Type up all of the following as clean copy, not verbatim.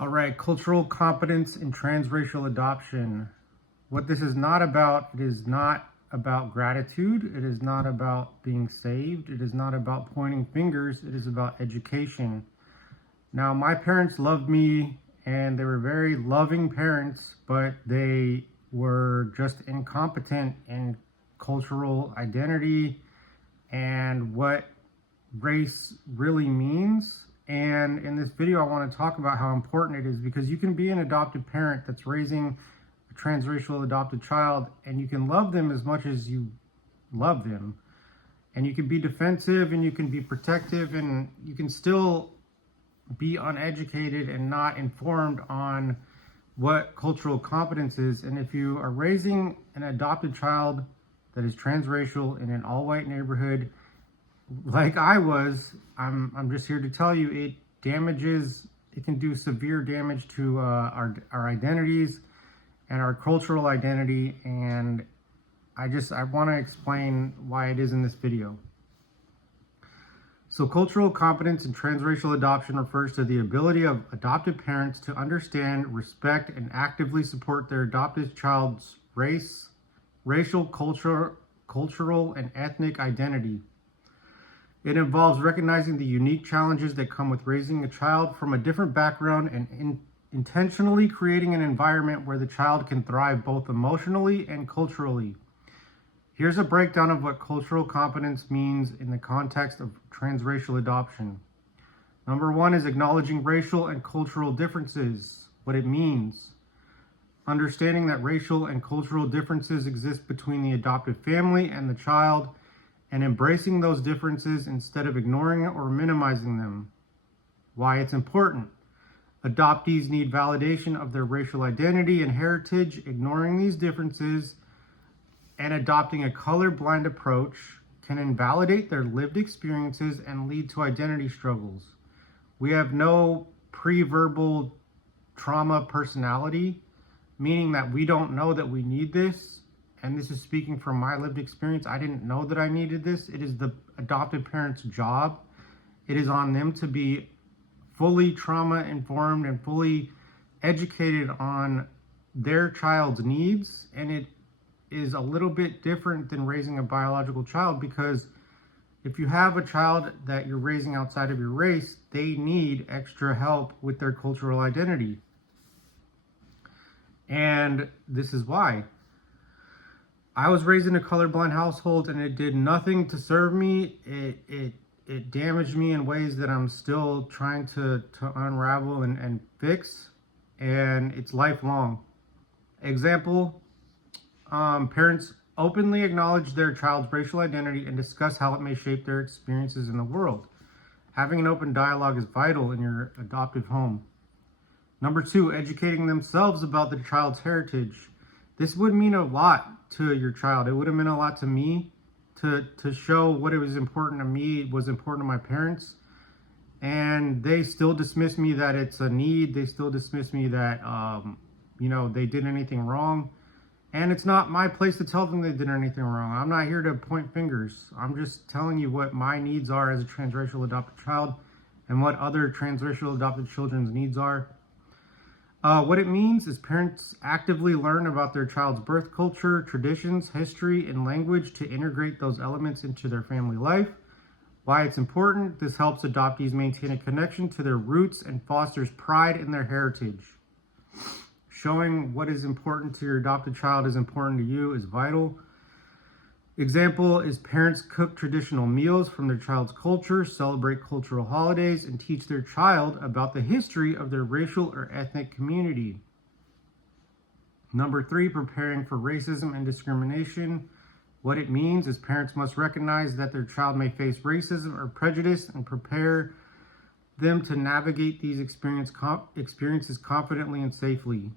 All right, cultural competence in transracial adoption. What this is not about, it is not about gratitude. It is not about being saved. It is not about pointing fingers. It is about education. Now, my parents loved me and they were very loving parents, but they were just incompetent in cultural identity and what race really means. And in this video, I want to talk about how important it is, because you can be an adoptive parent that's raising a transracial adopted child and you can love them as much as you love them. And you can be defensive and you can be protective and you can still be uneducated and not informed on what cultural competence is. And if you are raising an adopted child that is transracial in an all-white neighborhood, like I was, I'm just here to tell you it can do severe damage to our identities and our cultural identity. And I want to explain why it is in this video. So cultural competence in transracial adoption refers to the ability of adoptive parents to understand, respect, and actively support their adopted child's race, racial, cultural, and ethnic identity. It involves recognizing the unique challenges that come with raising a child from a different background and intentionally creating an environment where the child can thrive both emotionally and culturally. Here's a breakdown of what cultural competence means in the context of transracial adoption. Number one is acknowledging racial and cultural differences, what it means. Understanding that racial and cultural differences exist between the adoptive family and the child, and embracing those differences instead of ignoring or minimizing them. Why it's important. Adoptees need validation of their racial identity and heritage. Ignoring these differences and adopting a colorblind approach can invalidate their lived experiences and lead to identity struggles. We have no pre-verbal trauma personality, meaning that we don't know that we need this. And this is speaking from my lived experience. I didn't know that I needed this. It is the adoptive parent's job. It is on them to be fully trauma informed and fully educated on their child's needs. And it is a little bit different than raising a biological child, because if you have a child that you're raising outside of your race, they need extra help with their cultural identity. And this is why. I was raised in a colorblind household and it did nothing to serve me. It damaged me in ways that I'm still trying to unravel and fix. And it's lifelong. Example, parents openly acknowledge their child's racial identity and discuss how it may shape their experiences in the world. Having an open dialogue is vital in your adoptive home. Number two, educating themselves about the child's heritage. This would mean a lot to your child. It would have meant a lot to me to show what it was important to me, was important to my parents. And they still dismiss me that it's a need. They still dismiss me that, they did anything wrong. And it's not my place to tell them they did anything wrong. I'm not here to point fingers. I'm just telling you what my needs are as a transracial adopted child and what other transracial adopted children's needs are. What it means is parents actively learn about their child's birth culture, traditions, history, and language to integrate those elements into their family life. Why it's important, this helps adoptees maintain a connection to their roots and fosters pride in their heritage. Showing what is important to your adopted child is important to you is vital. Example is parents cook traditional meals from their child's culture, celebrate cultural holidays, and teach their child about the history of their racial or ethnic community. Number three, preparing for racism and discrimination. What it means is parents must recognize that their child may face racism or prejudice and prepare them to navigate these experiences confidently and safely.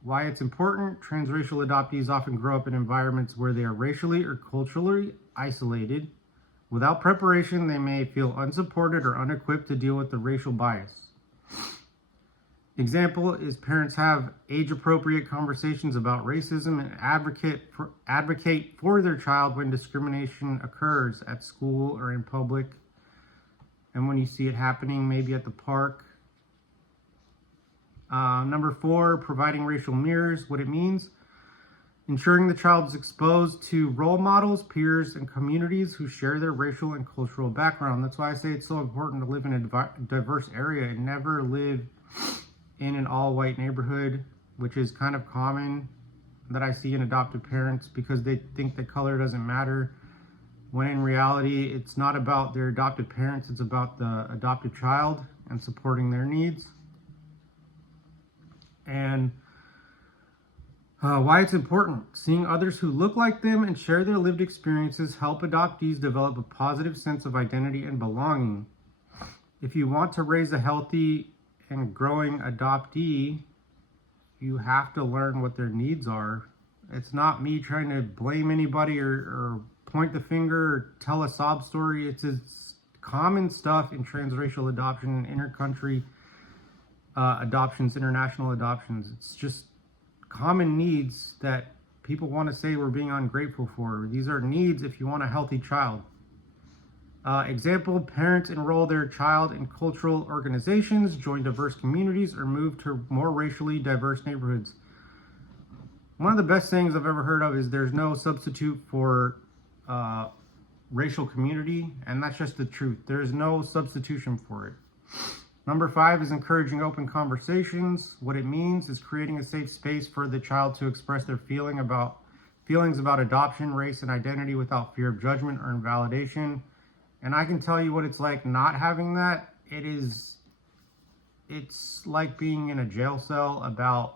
Why it's important, transracial adoptees often grow up in environments where they are racially or culturally isolated. Without preparation, they may feel unsupported or unequipped to deal with the racial bias. Example is parents have age-appropriate conversations about racism and advocate for their child when discrimination occurs at school or in public. And when you see it happening, maybe at the park, Number 4, providing racial mirrors. What it means: ensuring the child is exposed to role models, peers, and communities who share their racial and cultural background. That's why I say it's so important to live in a diverse area and never live in an all-white neighborhood, which is kind of common that I see in adoptive parents because they think that color doesn't matter, when in reality it's not about their adoptive parents, it's about the adopted child and supporting their needs. And why it's important: seeing others who look like them and share their lived experiences help adoptees develop a positive sense of identity and belonging. If you want to raise a healthy and growing adoptee, you have to learn what their needs are. It's not me trying to blame anybody or point the finger or tell a sob story. It's common stuff in transracial adoption and intercountry adoptions, international adoptions. It's just common needs that people want to say we're being ungrateful for. These are needs if you want a healthy child. Example: parents enroll their child in cultural organizations, join diverse communities, or move to more racially diverse neighborhoods. One of the best things I've ever heard of is there's no substitute for racial community, and that's just the truth. There's no substitution for it. Number 5 is encouraging open conversations. What it means is creating a safe space for the child to express their feelings about adoption, race, and identity without fear of judgment or invalidation. And I can tell you what it's like not having that. It's like being in a jail cell about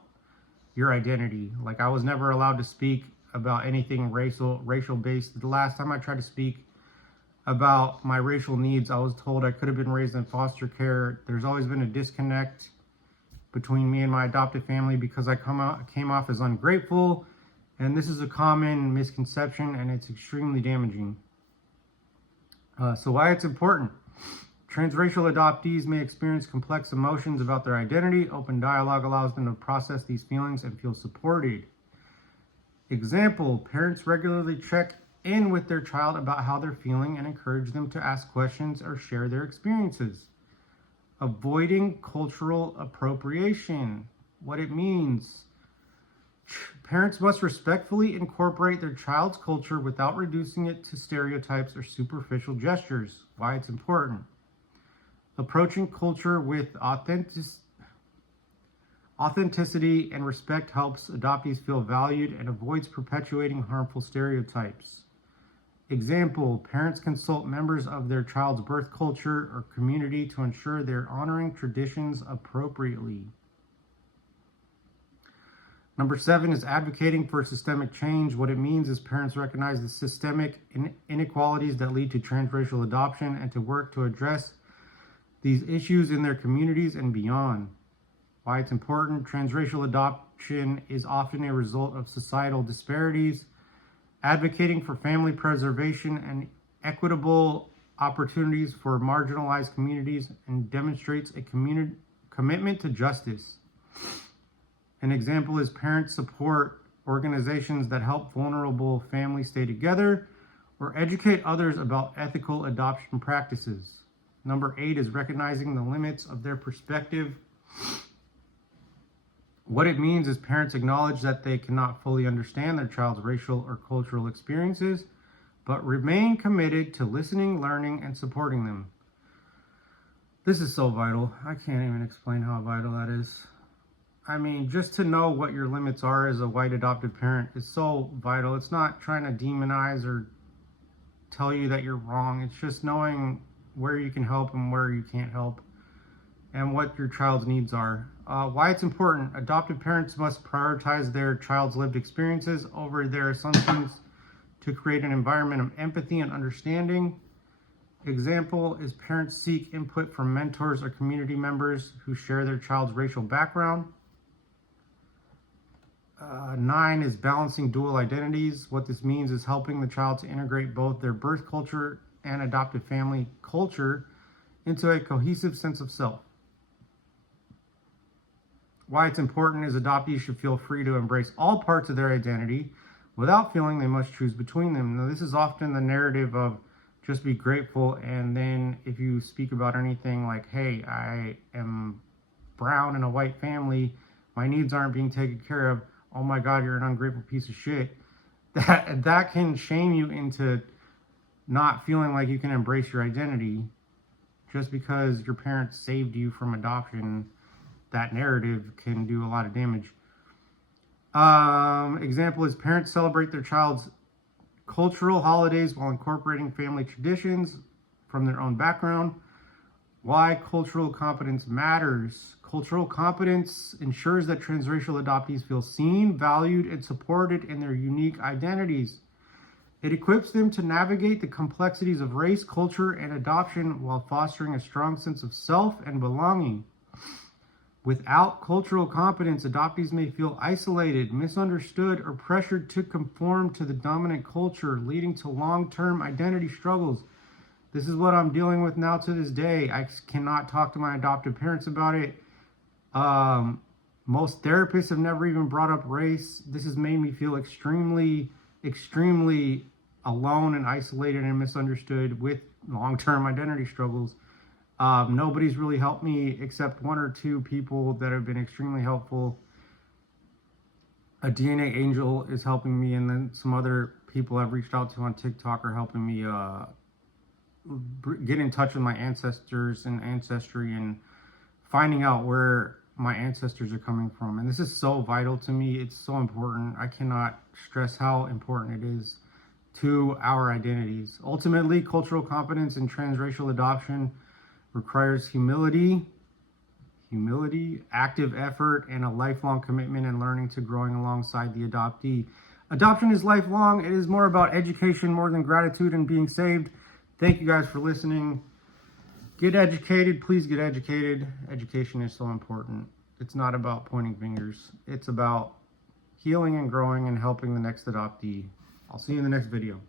your identity. Like, I was never allowed to speak about anything racial based. The last time I tried to speak about my racial needs, I was told I could have been raised in foster care. There's always been a disconnect between me and my adoptive family because I came off as ungrateful, and this is a common misconception, and it's extremely damaging. So why it's important: transracial adoptees may experience complex emotions about their identity. Open dialogue allows them to process these feelings and feel supported. Example: parents regularly check in with their child about how they're feeling and encourage them to ask questions or share their experiences. Avoiding cultural appropriation. What it means: parents must respectfully incorporate their child's culture without reducing it to stereotypes or superficial gestures. Why it's important: approaching culture with authenticity and respect helps adoptees feel valued and avoids perpetuating harmful stereotypes. Example: parents consult members of their child's birth culture or community to ensure they're honoring traditions appropriately. Number 7 is advocating for systemic change. What it means is parents recognize the systemic inequalities that lead to transracial adoption and to work to address these issues in their communities and beyond. Why it's important: transracial adoption is often a result of societal disparities. Advocating for family preservation and equitable opportunities for marginalized communities and demonstrates a commitment to justice. An example is parents support organizations that help vulnerable families stay together or educate others about ethical adoption practices. Number 8 is recognizing the limits of their perspective. What it means is parents acknowledge that they cannot fully understand their child's racial or cultural experiences, but remain committed to listening, learning, and supporting them. This is so vital. I can't even explain how vital that is. I mean, just to know what your limits are as a white adoptive parent is so vital. It's not trying to demonize or tell you that you're wrong. It's just knowing where you can help and where you can't help and what your child's needs are. Why it's important: adoptive parents must prioritize their child's lived experiences over their assumptions to create an environment of empathy and understanding. Example is parents seek input from mentors or community members who share their child's racial background. 9 is balancing dual identities. What this means is helping the child to integrate both their birth culture and adoptive family culture into a cohesive sense of self. Why it's important is adoptees should feel free to embrace all parts of their identity without feeling they must choose between them. Now, this is often the narrative of just be grateful, and then if you speak about anything like, hey, I am brown in a white family, my needs aren't being taken care of. Oh my God, you're an ungrateful piece of shit. That can shame you into not feeling like you can embrace your identity just because your parents saved you from adoption. That narrative can do a lot of damage. Example is parents celebrate their child's cultural holidays while incorporating family traditions from their own background. Why cultural competence matters. Cultural competence ensures that transracial adoptees feel seen, valued, and supported in their unique identities. It equips them to navigate the complexities of race, culture, and adoption while fostering a strong sense of self and belonging. Without cultural competence, adoptees may feel isolated, misunderstood, or pressured to conform to the dominant culture, leading to long-term identity struggles. This is what I'm dealing with now to this day. I cannot talk to my adoptive parents about it. Most therapists have never even brought up race. This has made me feel extremely, extremely alone and isolated and misunderstood with long-term identity struggles. Nobody's really helped me except one or two people that have been extremely helpful. A DNA angel is helping me, and then some other people I've reached out to on TikTok are helping me get in touch with my ancestors and ancestry and finding out where my ancestors are coming from. And this is so vital to me. It's so important. I cannot stress how important it is to our identities. Ultimately, cultural competence in transracial adoption requires humility, active effort, and a lifelong commitment and learning to growing alongside the adoptee. Adoption is lifelong. It is more about education more than gratitude and being saved. Thank you guys for listening. Get educated. Please get educated. Education is so important. It's not about pointing fingers. It's about healing and growing and helping the next adoptee. I'll see you in the next video.